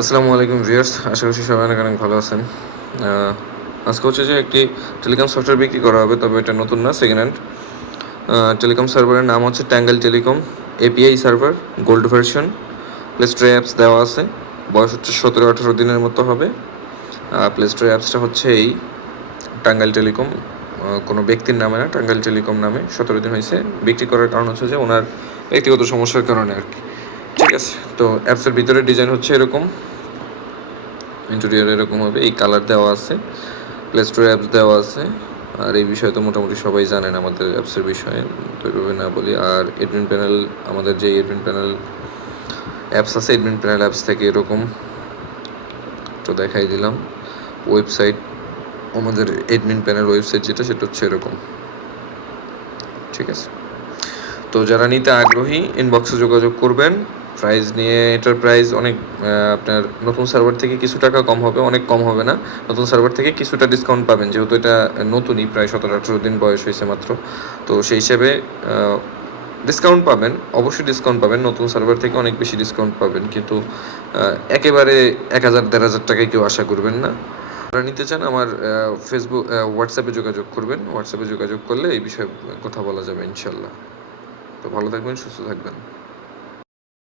আসসালামু আলাইকুম ভিউয়ার্স, আশা করছি সবাই অনেক অনেক ভালো আছেন। আজকে হচ্ছে যে একটি টেলিকম সফটওয়্যার বিক্রি করা হবে, তবে এটা নতুন না, সেকেন্ড হ্যান্ড। টেলিকম সার্ভারের নাম হচ্ছে tangle telecom API server, gold version. Play স্টোরে অ্যাপস দেওয়া আছে, বয়স হচ্ছে 17-18 দিনের মতো হবে। প্লে স্টোরে অ্যাপসটা হচ্ছে এই টাঙ্গাইল টেলিকম, কোনো ব্যক্তির নামে না, টাঙ্গাইল টেলিকম নামে। 17 দিন হয়েছে। বিক্রি করার কারণ হচ্ছে যে ওনার ব্যক্তিগত সমস্যার কারণে আর কি। ঠিক আছে, তো অ্যাপসের ভিতরে ডিজাইন হচ্ছে এরকম, ইন্টেরিয়র এরকম হবে, এই কালার দেওয়া আছে, প্লে স্টোরে অ্যাপস দেওয়া আছে। আর এই বিষয়ে তো মোটামুটি সবাই জানেন আমাদের অ্যাপসের বিষয়ে, তো এইভাবে না বলি। আর এডমিন প্যানেল, আমাদের যে এডমিন প্যানেল অ্যাপস আছে, এডমিন প্যানেল অ্যাপস থেকে এরকম তো দেখাই দিলাম। ওয়েবসাইট, আমাদের এডমিন প্যানেল ওয়েবসাইট যেটা, সেটা হচ্ছে এরকম। ঠিক আছে, তো যারা নিতে আগ্রহী ইনবক্সে যোগাযোগ করবেন। প্রাইস নিয়ে, এটার প্রাইস অনেক, আপনার নতুন সার্ভার থেকে কিছু টাকা কম হবে, অনেক কম হবে না। নতুন সার্ভার থেকে কিছুটা ডিসকাউন্ট পাবেন, যেহেতু এটা নতুনই, প্রায় 17-18 দিন বয়স হয়েছে মাত্র। তো সেই হিসেবে ডিসকাউন্ট পাবেন, অবশ্যই ডিসকাউন্ট পাবেন। নতুন সার্ভার থেকে অনেক বেশি ডিসকাউন্ট পাবেন, কিন্তু একেবারে 1,000-1,500 টাকায় কেউ আশা করবেন না। যারা নিতে চান আমার ফেসবুক, হোয়াটসঅ্যাপে যোগাযোগ করবেন। হোয়াটসঅ্যাপে যোগাযোগ করলে এই বিষয়ে কথা বলা যাবে ইনশাল্লাহ। তো ভালো থাকবেন, সুস্থ থাকবেন।